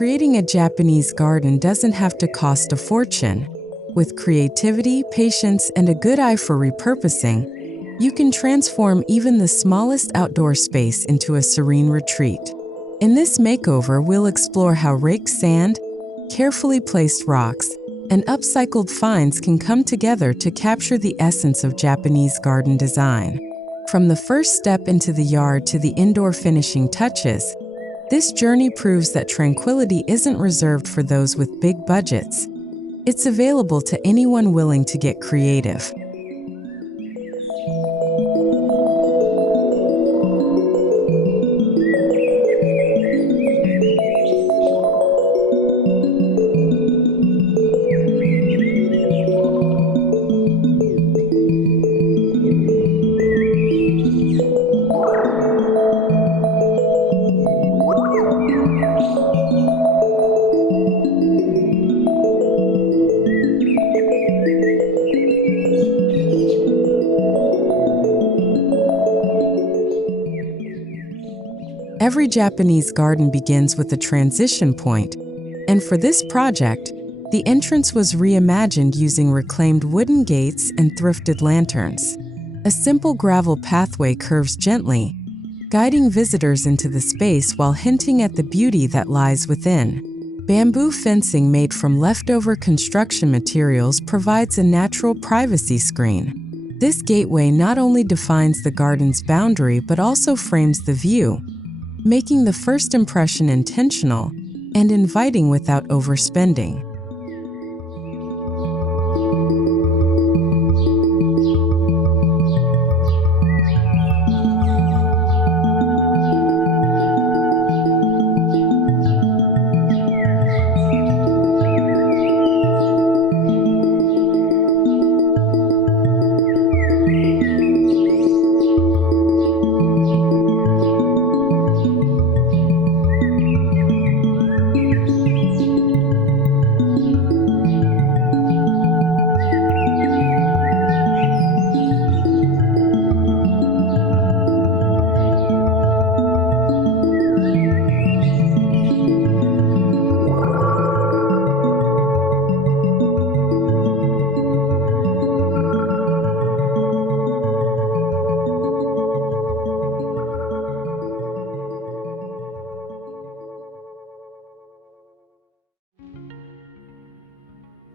Creating a Japanese garden doesn't have to cost a fortune. With creativity, patience, and a good eye for repurposing, you can transform even the smallest outdoor space into a serene retreat. In this makeover, we'll explore how raked sand, carefully placed rocks, and upcycled finds can come together to capture the essence of Japanese garden design. From the first step into the yard to the indoor finishing touches, this journey proves that tranquility isn't reserved for those with big budgets. It's available to anyone willing to get creative. Every Japanese garden begins with a transition point, and for this project, the entrance was reimagined using reclaimed wooden gates and thrifted lanterns. A simple gravel pathway curves gently, guiding visitors into the space while hinting at the beauty that lies within. Bamboo fencing made from leftover construction materials provides a natural privacy screen. This gateway not only defines the garden's boundary but also frames the view, making the first impression intentional and inviting without overspending.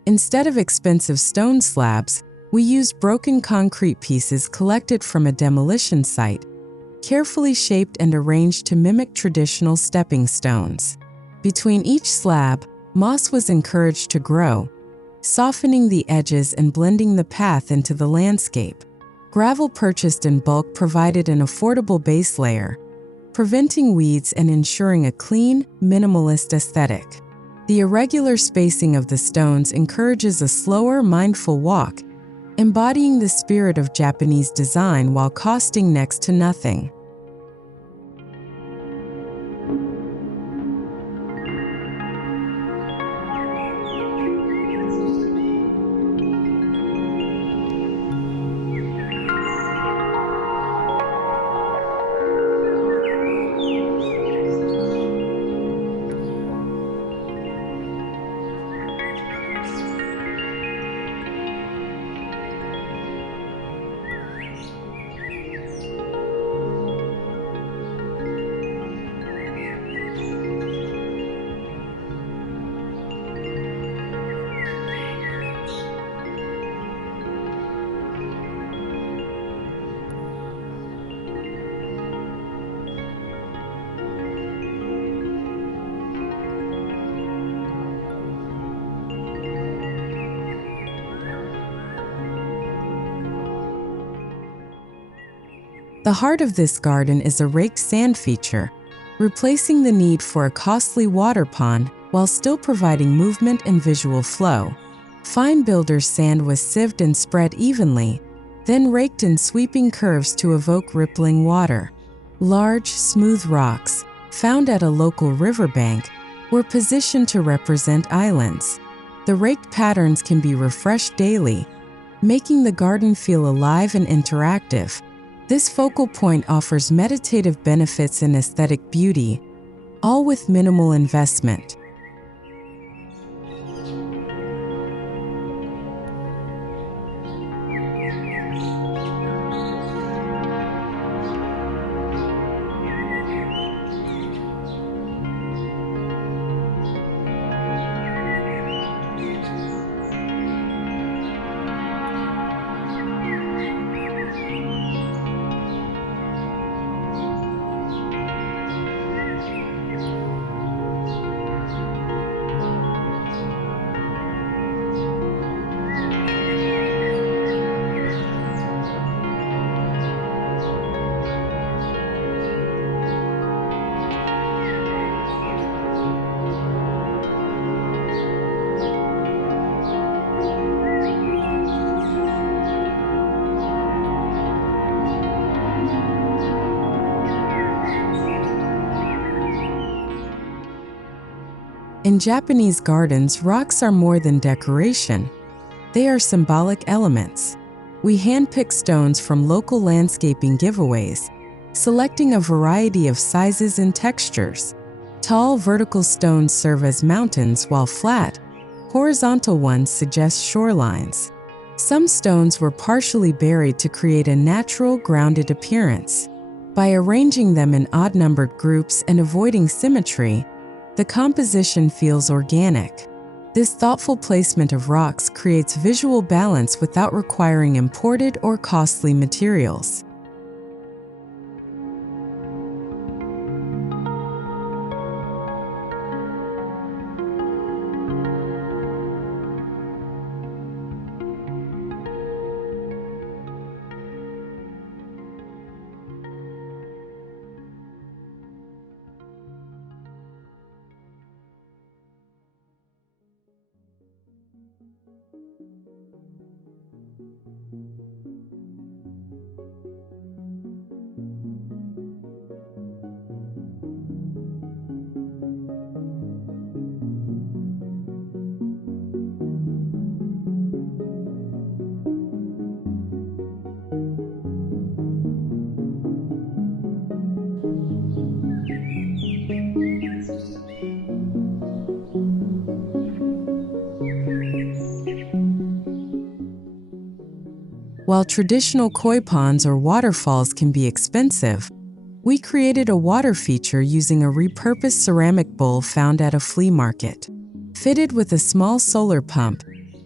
Instead of expensive stone slabs, we used broken concrete pieces collected from a demolition site, carefully shaped and arranged to mimic traditional stepping stones. Between each slab, moss was encouraged to grow, softening the edges and blending the path into the landscape. Gravel purchased in bulk provided an affordable base layer, preventing weeds and ensuring a clean, minimalist aesthetic. The irregular spacing of the stones encourages a slower, mindful walk, embodying the spirit of Japanese design while costing next to nothing. The heart of this garden is a raked sand feature, replacing the need for a costly water pond while still providing movement and visual flow. Fine builder's sand was sieved and spread evenly, then raked in sweeping curves to evoke rippling water. Large, smooth rocks, found at a local riverbank, were positioned to represent islands. The raked patterns can be refreshed daily, making the garden feel alive and interactive. This focal point offers meditative benefits and aesthetic beauty, all with minimal investment. In Japanese gardens, rocks are more than decoration. They are symbolic elements. We handpick stones from local landscaping giveaways, selecting a variety of sizes and textures. Tall, vertical stones serve as mountains, while flat, horizontal ones suggest shorelines. Some stones were partially buried to create a natural, grounded appearance. By arranging them in odd-numbered groups and avoiding symmetry, the composition feels organic. This thoughtful placement of rocks creates visual balance without requiring imported or costly materials. While traditional koi ponds or waterfalls can be expensive, we created a water feature using a repurposed ceramic bowl found at a flea market. Fitted with a small solar pump,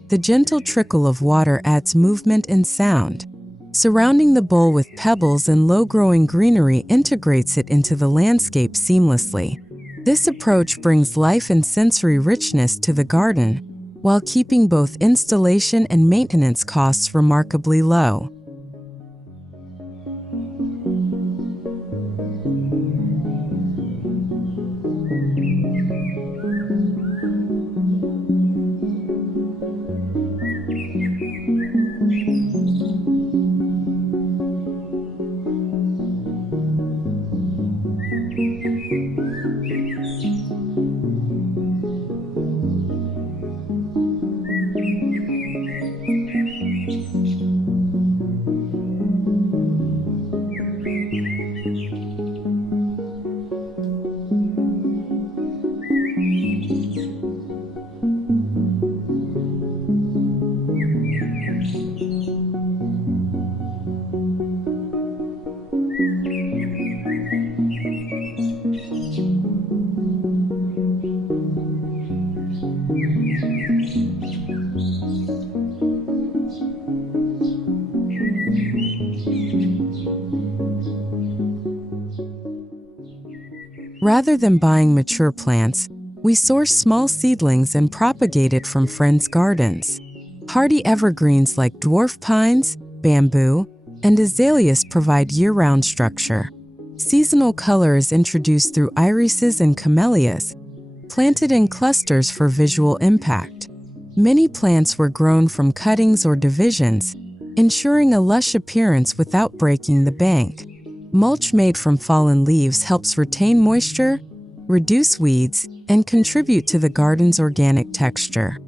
the gentle trickle of water adds movement and sound. Surrounding the bowl with pebbles and low-growing greenery integrates it into the landscape seamlessly. This approach brings life and sensory richness to the garden, while keeping both installation and maintenance costs remarkably low. Rather than buying mature plants, we source small seedlings and propagate it from friends' gardens. Hardy evergreens like dwarf pines, bamboo, and azaleas provide year-round structure. Seasonal color is introduced through irises and camellias, planted in clusters for visual impact. Many plants were grown from cuttings or divisions, ensuring a lush appearance without breaking the bank. Mulch made from fallen leaves helps retain moisture, reduce weeds, and contribute to the garden's organic texture.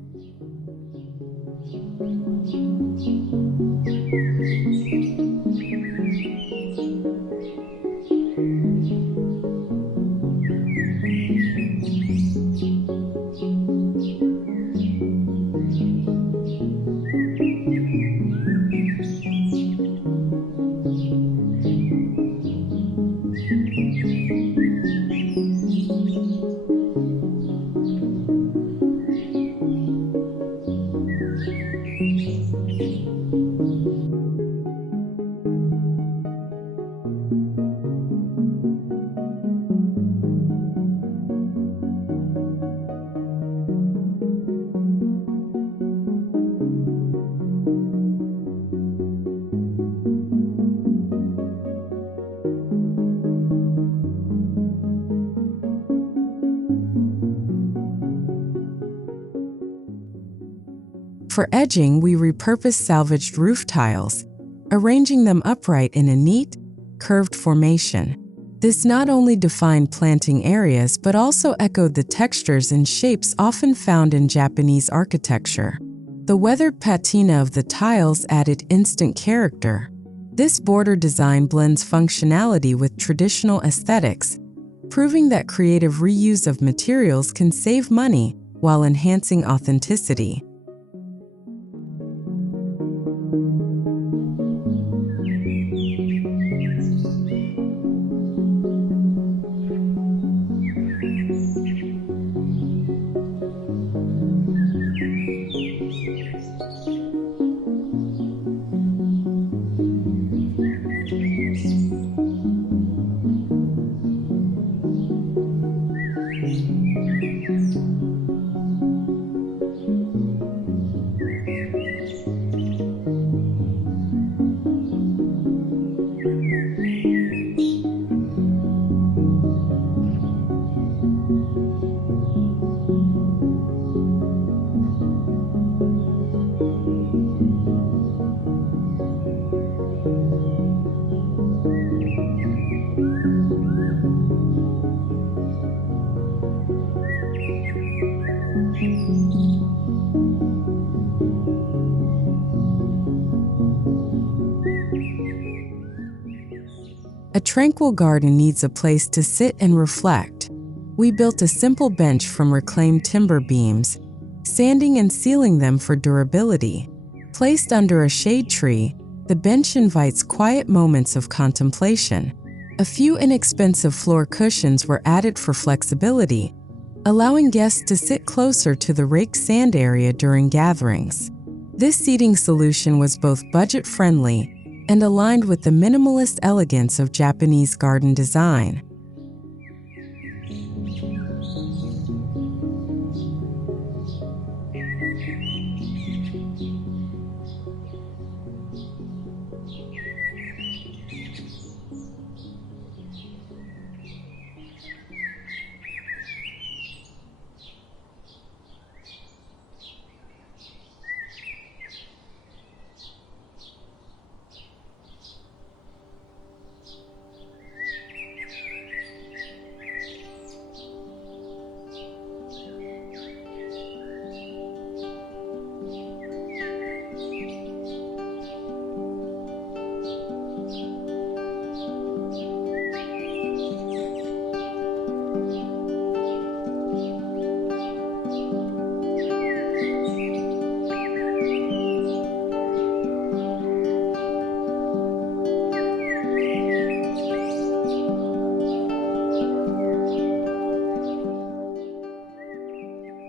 For edging, we repurposed salvaged roof tiles, arranging them upright in a neat, curved formation. This not only defined planting areas but also echoed the textures and shapes often found in Japanese architecture. The weathered patina of the tiles added instant character. This border design blends functionality with traditional aesthetics, proving that creative reuse of materials can save money while enhancing authenticity. A tranquil garden needs a place to sit and reflect. We built a simple bench from reclaimed timber beams, sanding and sealing them for durability. Placed under a shade tree, the bench invites quiet moments of contemplation. A few inexpensive floor cushions were added for flexibility, allowing guests to sit closer to the raked sand area during gatherings. This seating solution was both budget-friendly and aligned with the minimalist elegance of Japanese garden design.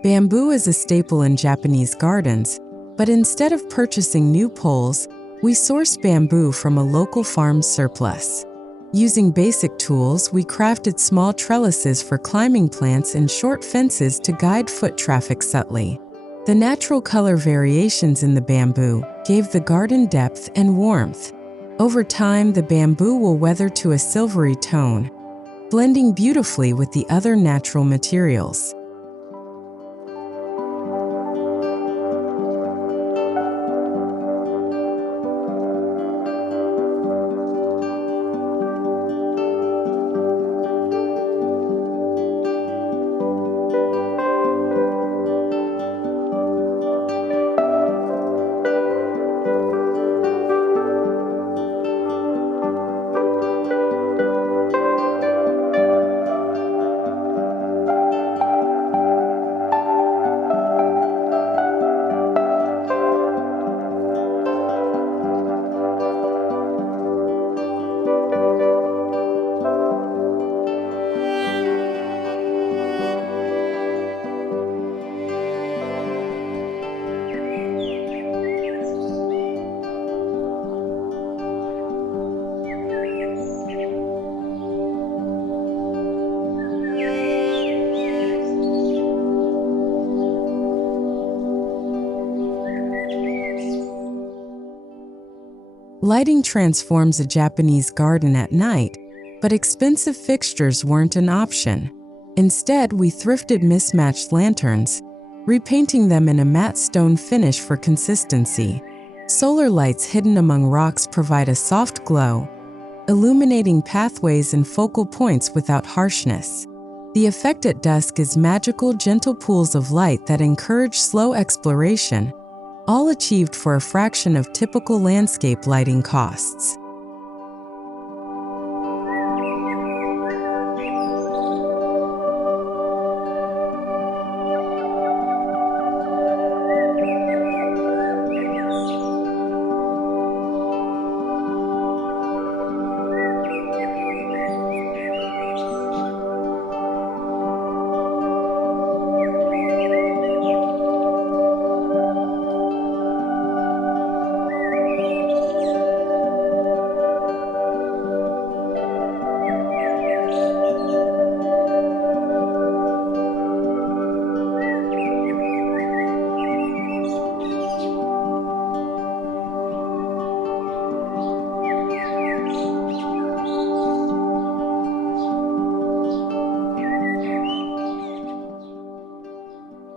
Bamboo is a staple in Japanese gardens, but instead of purchasing new poles, we sourced bamboo from a local farm's surplus. Using basic tools, we crafted small trellises for climbing plants and short fences to guide foot traffic subtly. The natural color variations in the bamboo gave the garden depth and warmth. Over time, the bamboo will weather to a silvery tone, blending beautifully with the other natural materials. Lighting transforms a Japanese garden at night, but expensive fixtures weren't an option. Instead, we thrifted mismatched lanterns, repainting them in a matte stone finish for consistency. Solar lights hidden among rocks provide a soft glow, illuminating pathways and focal points without harshness. The effect at dusk is magical, gentle pools of light that encourage slow exploration, all achieved for a fraction of typical landscape lighting costs.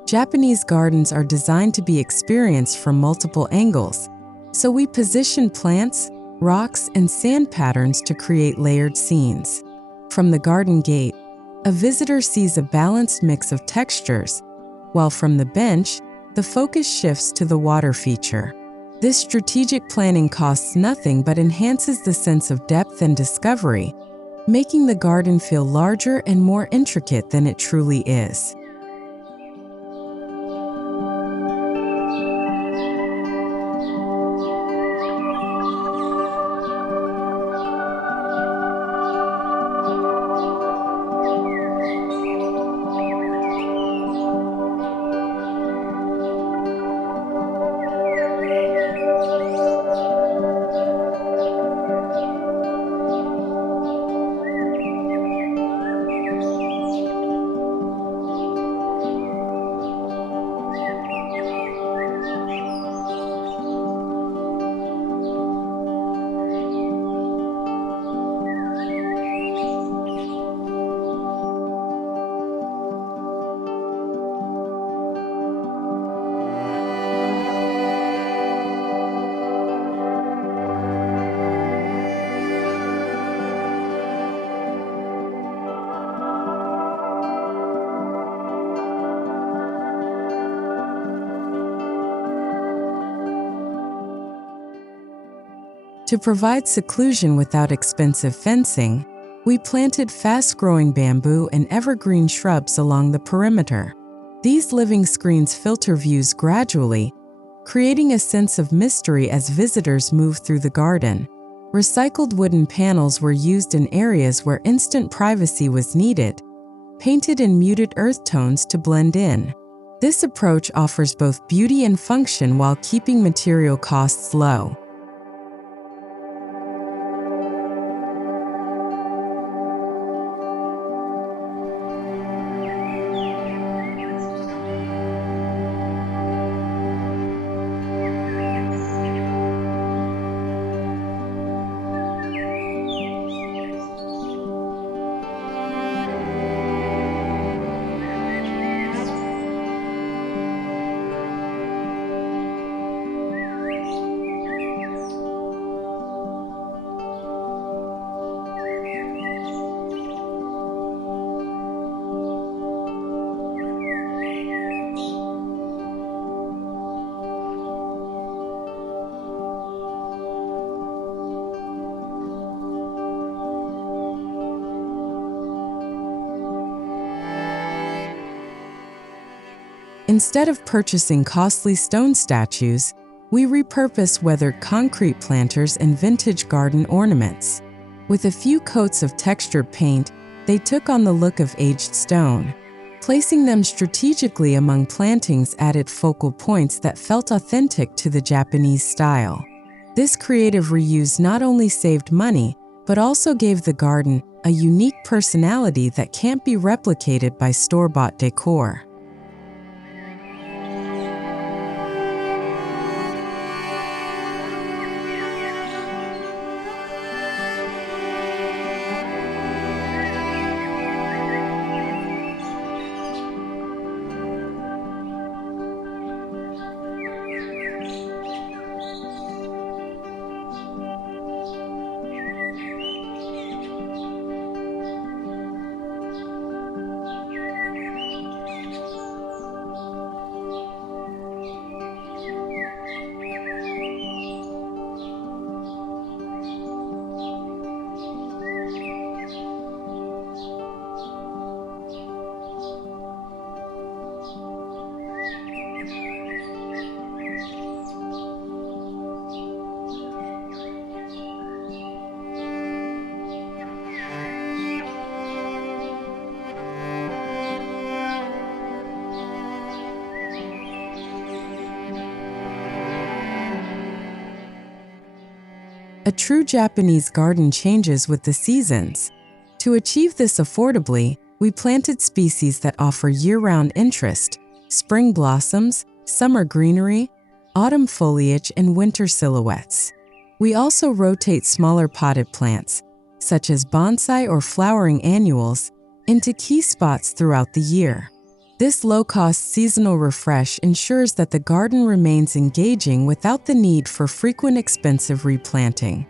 Japanese gardens are designed to be experienced from multiple angles, so we position plants, rocks, and sand patterns to create layered scenes. From the garden gate, a visitor sees a balanced mix of textures, while from the bench, the focus shifts to the water feature. This strategic planning costs nothing but enhances the sense of depth and discovery, making the garden feel larger and more intricate than it truly is. To provide seclusion without expensive fencing, we planted fast-growing bamboo and evergreen shrubs along the perimeter. These living screens filter views gradually, creating a sense of mystery as visitors move through the garden. Recycled wooden panels were used in areas where instant privacy was needed, painted in muted earth tones to blend in. This approach offers both beauty and function while keeping material costs low. Instead of purchasing costly stone statues, we repurpose weathered concrete planters and vintage garden ornaments. With a few coats of textured paint, they took on the look of aged stone. Placing them strategically among plantings added focal points that felt authentic to the Japanese style. This creative reuse not only saved money, but also gave the garden a unique personality that can't be replicated by store-bought decor. A true Japanese garden changes with the seasons. To achieve this affordably, we planted species that offer year-round interest: spring blossoms, summer greenery, autumn foliage, and winter silhouettes. We also rotate smaller potted plants, such as bonsai or flowering annuals, into key spots throughout the year. This low-cost seasonal refresh ensures that the garden remains engaging without the need for frequent expensive replanting.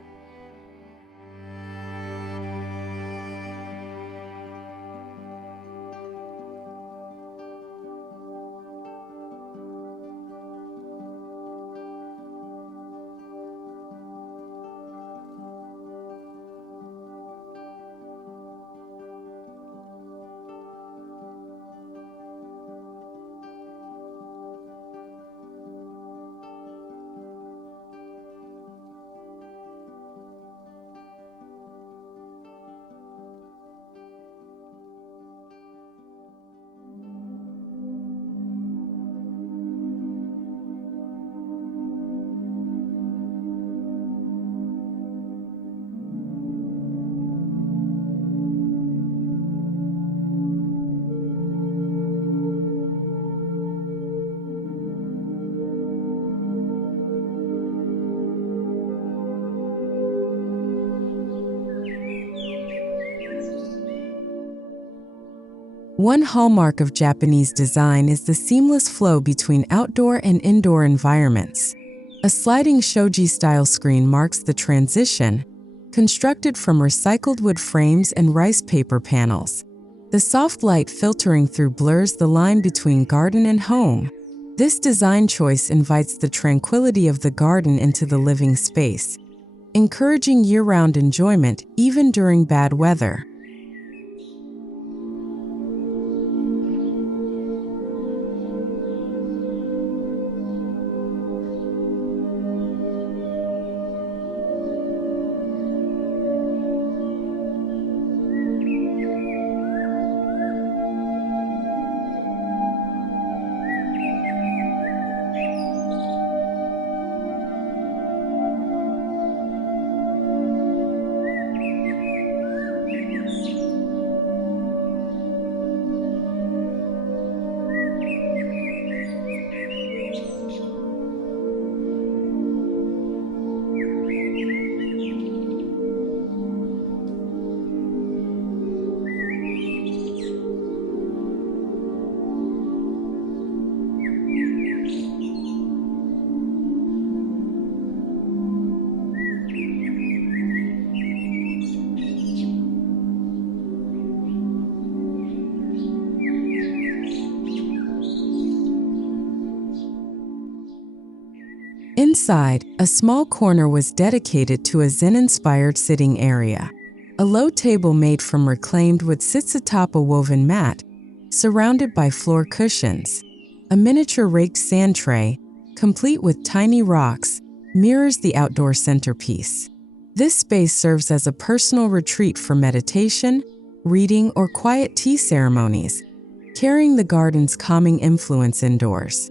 One hallmark of Japanese design is the seamless flow between outdoor and indoor environments. A sliding shoji-style screen marks the transition, constructed from recycled wood frames and rice paper panels. The soft light filtering through blurs the line between garden and home. This design choice invites the tranquility of the garden into the living space, encouraging year-round enjoyment even during bad weather. Inside, a small corner was dedicated to a Zen-inspired sitting area. A low table made from reclaimed wood sits atop a woven mat, surrounded by floor cushions. A miniature raked sand tray, complete with tiny rocks, mirrors the outdoor centerpiece. This space serves as a personal retreat for meditation, reading, or quiet tea ceremonies, carrying the garden's calming influence indoors.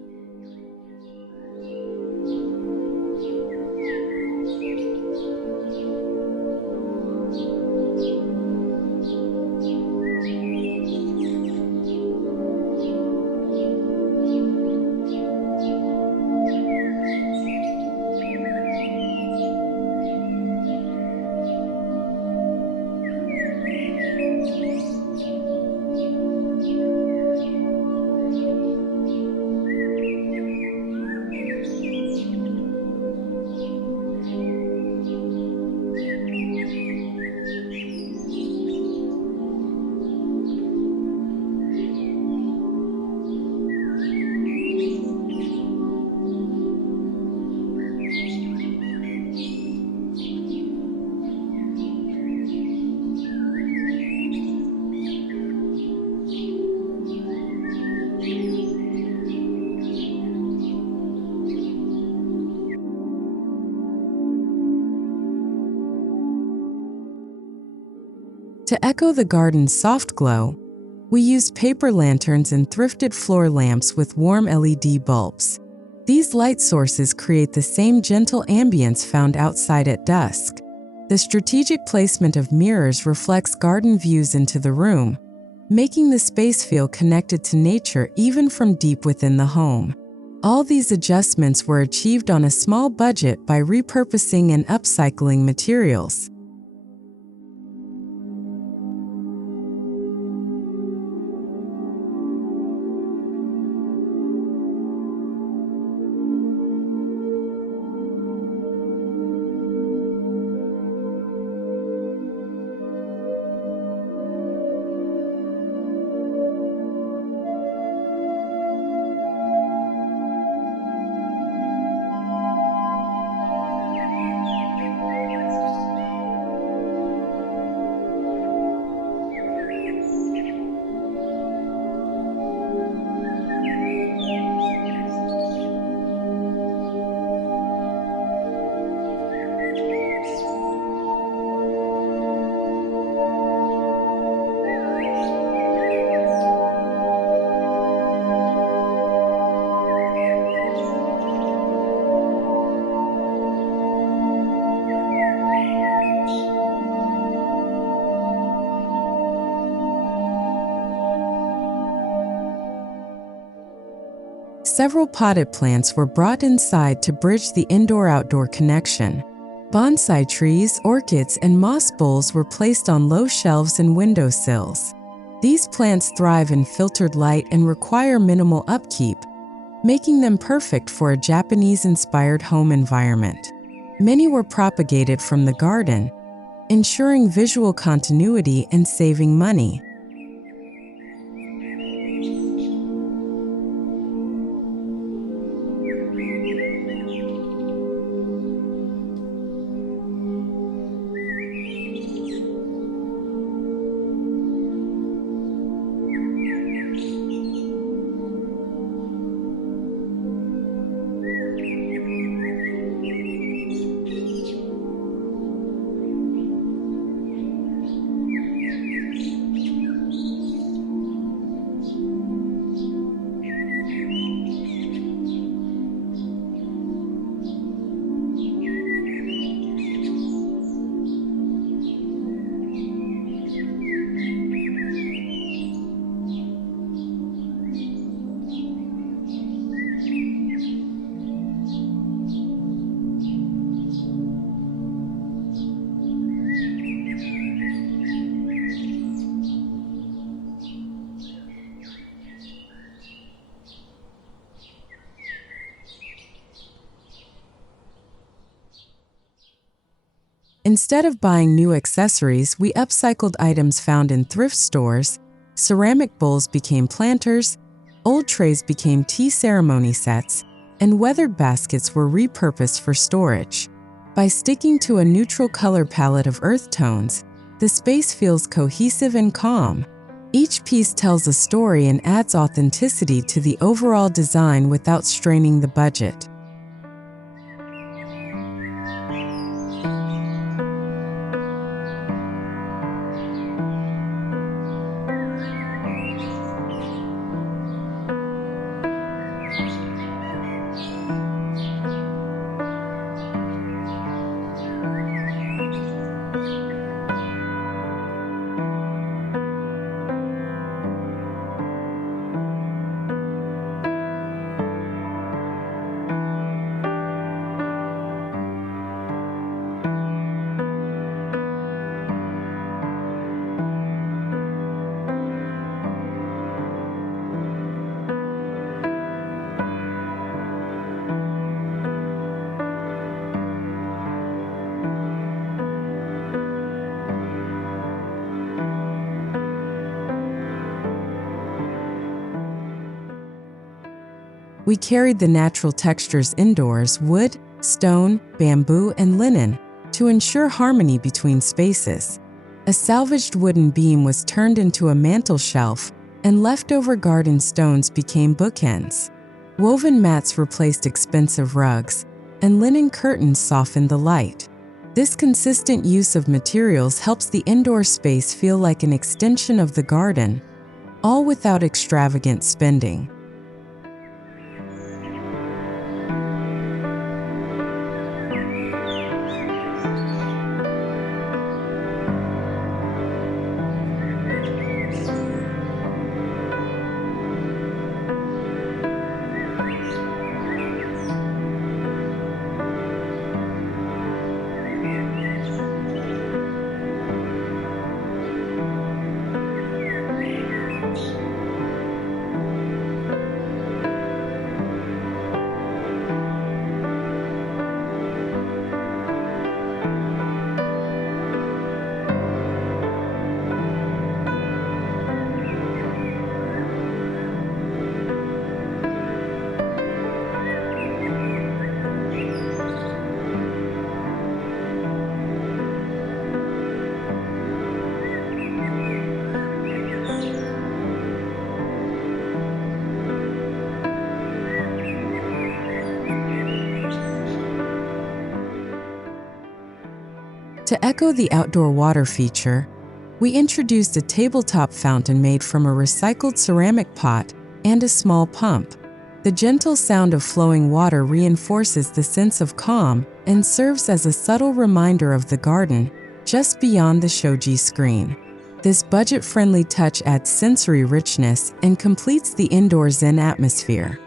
To echo the garden's soft glow, we used paper lanterns and thrifted floor lamps with warm LED bulbs. These light sources create the same gentle ambience found outside at dusk. The strategic placement of mirrors reflects garden views into the room, making the space feel connected to nature even from deep within the home. All these adjustments were achieved on a small budget by repurposing and upcycling materials. Several potted plants were brought inside to bridge the indoor-outdoor connection. Bonsai trees, orchids, and moss bowls were placed on low shelves and windowsills. These plants thrive in filtered light and require minimal upkeep, making them perfect for a Japanese-inspired home environment. Many were propagated from the garden, ensuring visual continuity and saving money. Instead of buying new accessories, we upcycled items found in thrift stores. Ceramic bowls became planters, old trays became tea ceremony sets, and weathered baskets were repurposed for storage. By sticking to a neutral color palette of earth tones, the space feels cohesive and calm. Each piece tells a story and adds authenticity to the overall design without straining the budget. We carried the natural textures indoors: wood, stone, bamboo, and linen, to ensure harmony between spaces. A salvaged wooden beam was turned into a mantel shelf, and leftover garden stones became bookends. Woven mats replaced expensive rugs, and linen curtains softened the light. This consistent use of materials helps the indoor space feel like an extension of the garden, all without extravagant spending. To echo the outdoor water feature, we introduced a tabletop fountain made from a recycled ceramic pot and a small pump. The gentle sound of flowing water reinforces the sense of calm and serves as a subtle reminder of the garden just beyond the shoji screen. This budget-friendly touch adds sensory richness and completes the indoor Zen atmosphere.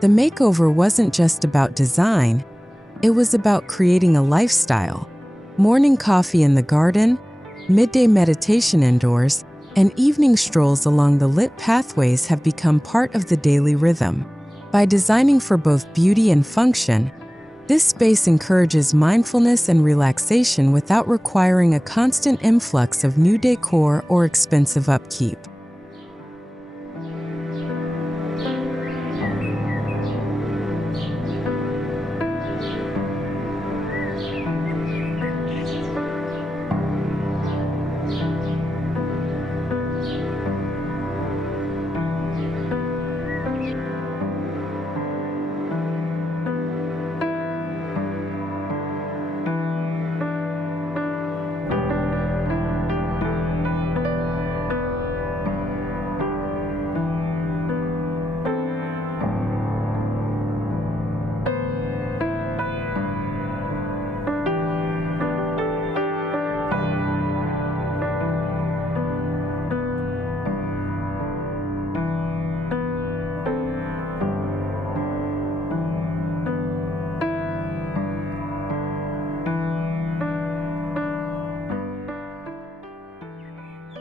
The makeover wasn't just about design, it was about creating a lifestyle. Morning coffee in the garden, midday meditation indoors, and evening strolls along the lit pathways have become part of the daily rhythm. By designing for both beauty and function, this space encourages mindfulness and relaxation without requiring a constant influx of new decor or expensive upkeep.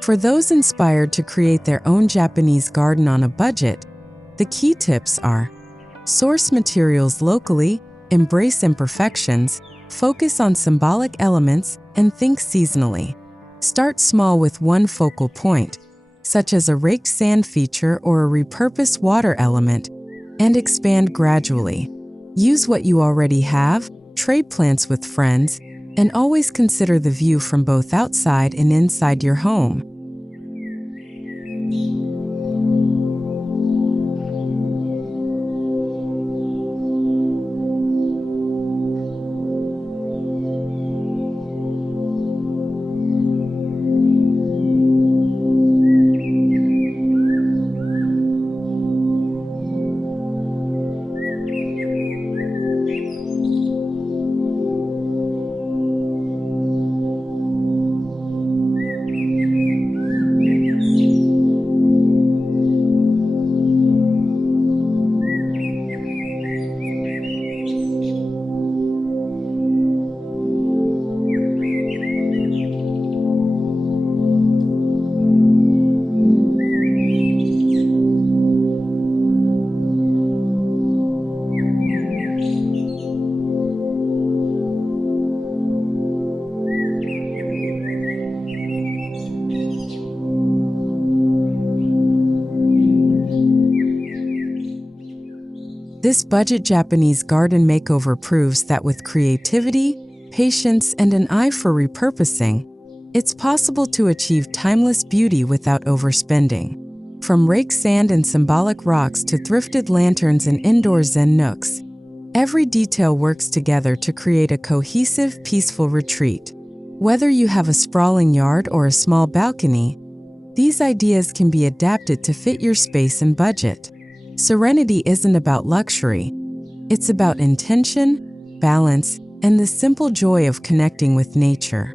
For those inspired to create their own Japanese garden on a budget, the key tips are: source materials locally, embrace imperfections, focus on symbolic elements, and think seasonally. Start small with one focal point, such as a raked sand feature or a repurposed water element, and expand gradually. Use what you already have, trade plants with friends, and always consider the view from both outside and inside your home. This budget Japanese garden makeover proves that with creativity, patience, and an eye for repurposing, it's possible to achieve timeless beauty without overspending. From raked sand and symbolic rocks to thrifted lanterns and indoor Zen nooks, every detail works together to create a cohesive, peaceful retreat. Whether you have a sprawling yard or a small balcony, These ideas can be adapted to fit your space and budget. Serenity isn't about luxury. It's about intention, balance, and the simple joy of connecting with nature.